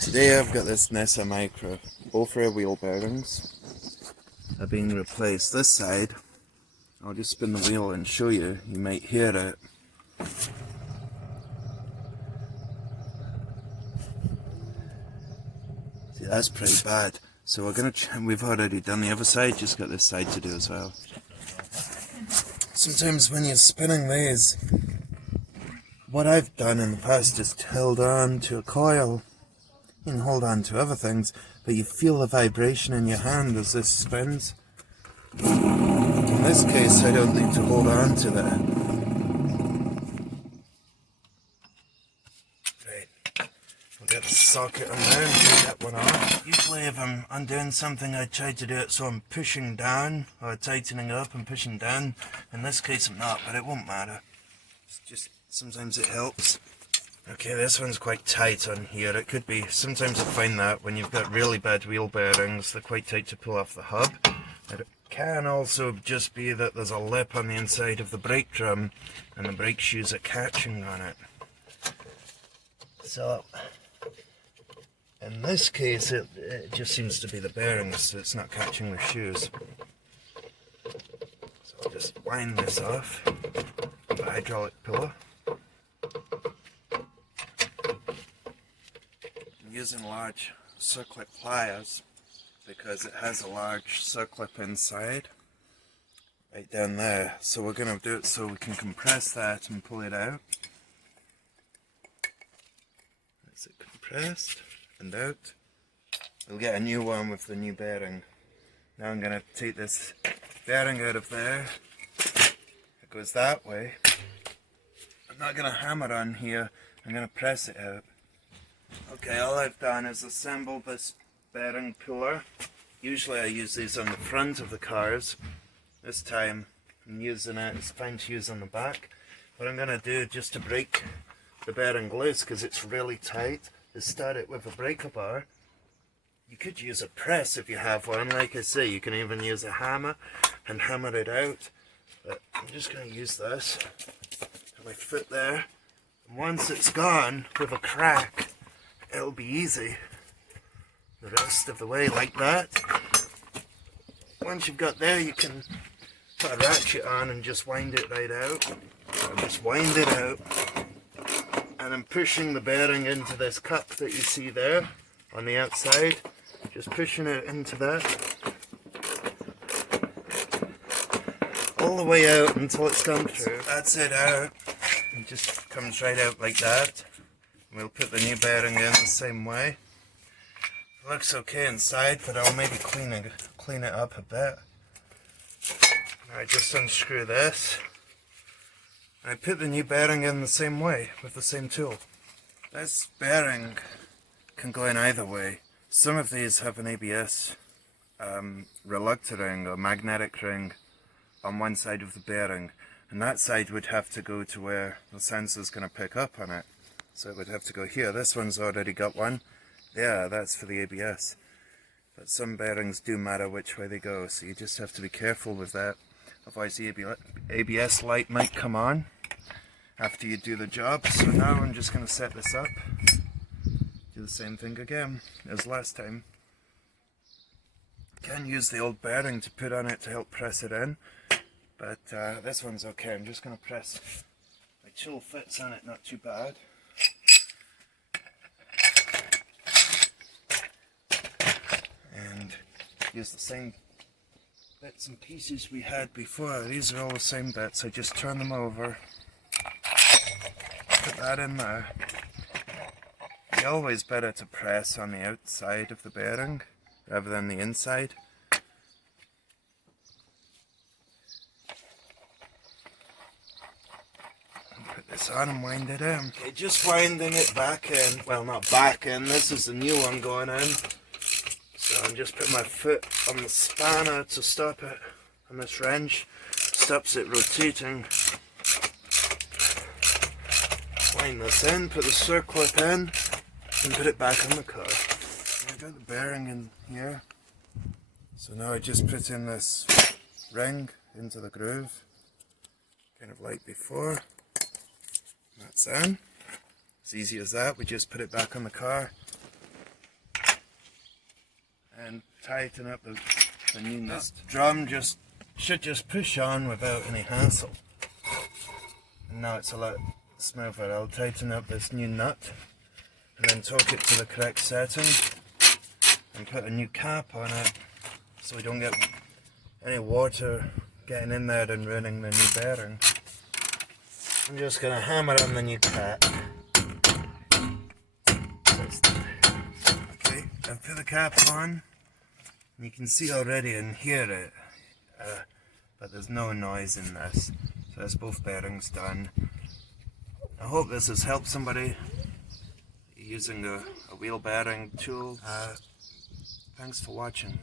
Today I've got this Nissan Micra. Both rear wheel bearings are being replaced. This side, I'll just spin the wheel and show you. You might hear it. See, that's pretty bad. So we're gonna we've already done the other side, just got this side to do as well. Sometimes when you're spinning these, what I've done in the past is held on to a coil. You can hold on to other things, but you feel the vibration in your hand as this spins. In this case, I don't need to hold on to that. Right, I'll get the socket on there and take that one off. Usually if I'm undoing something, I try to do it so I'm pushing down, or tightening up and pushing down. In this case I'm not, but it won't matter. It's just, sometimes it helps. Okay, this one's quite tight on here. It could be, sometimes I find that when you've got really bad wheel bearings, they're quite tight to pull off the hub. It can also just be that there's a lip on the inside of the brake drum and the brake shoes are catching on it. So, in this case, it just seems to be the bearings, so it's not catching the shoes. So I'll just wind this off with a hydraulic pillow. Using large circlip pliers because it has a large circlip inside right down there, so we're going to do it so we can compress that and pull it out. That's it compressed and out. We'll get a new one with the new bearing. Now I'm going to take this bearing out of there. It goes that way. I'm not going to hammer on here, I'm going to press it out. Okay, all I've done is assemble this bearing puller. Usually I use these on the front of the cars. This time I'm using it, it's fine to use on the back. What I'm going to do, just to break the bearing loose, because it's really tight, is start it with a breaker bar. You could use a press if you have one. Like I say, you can even use a hammer and hammer it out. But I'm just going to use this. Put my foot there. And once it's gone, with a crack, it'll be easy the rest of the way, like that. Once you've got there, you can put a ratchet on and just wind it right out. Just wind it out, and I'm pushing the bearing into this cup that you see there on the outside. Just pushing it into that all the way out until it's gone through. That's it out. It just comes right out like that. We'll put the new bearing in the same way. It looks okay inside, but I'll maybe clean it up a bit. Now I just unscrew this. I put the new bearing in the same way, with the same tool. This bearing can go in either way. Some of these have an ABS reluctant ring or magnetic ring on one side of the bearing, and that side would have to go to where the sensor's going to pick up on it. So it would have to go here. This one's already got one. Yeah, that's for the ABS. But some bearings do matter which way they go, so you just have to be careful with that. Otherwise the ABS light might come on after you do the job. So now I'm just going to set this up. Do the same thing again as last time. You can use the old bearing to put on it to help press it in. But this one's okay. I'm just going to press. My tool fits on it, not too bad. And use the same bits and pieces we had before. These are all the same bits. I just turn them over, put that in there. It's always better to press on the outside of the bearing rather than the inside. And put this on and wind it in. Okay, just winding it back in. Well, not back in, this is the new one going in. So I'm just putting my foot on the spanner to stop it, and this wrench stops it rotating. Wind this in, put the circlip in, and put it back on the car. I've got the bearing in here. So now I just put in this ring into the groove, kind of like before. That's in. As easy as that, we just put it back on the car. and tighten up the new nut. This drum should just push on without any hassle. And now it's a lot smoother. I'll tighten up this new nut and then torque it to the correct setting and put a new cap on it so we don't get any water getting in there and ruining the new bearing. I'm just going to hammer on the new cap. Okay, I've put the cap on. You can see already and hear it, but there's no noise in this. So that's both bearings done. I hope this has helped somebody using a wheel bearing tool. Thanks for watching.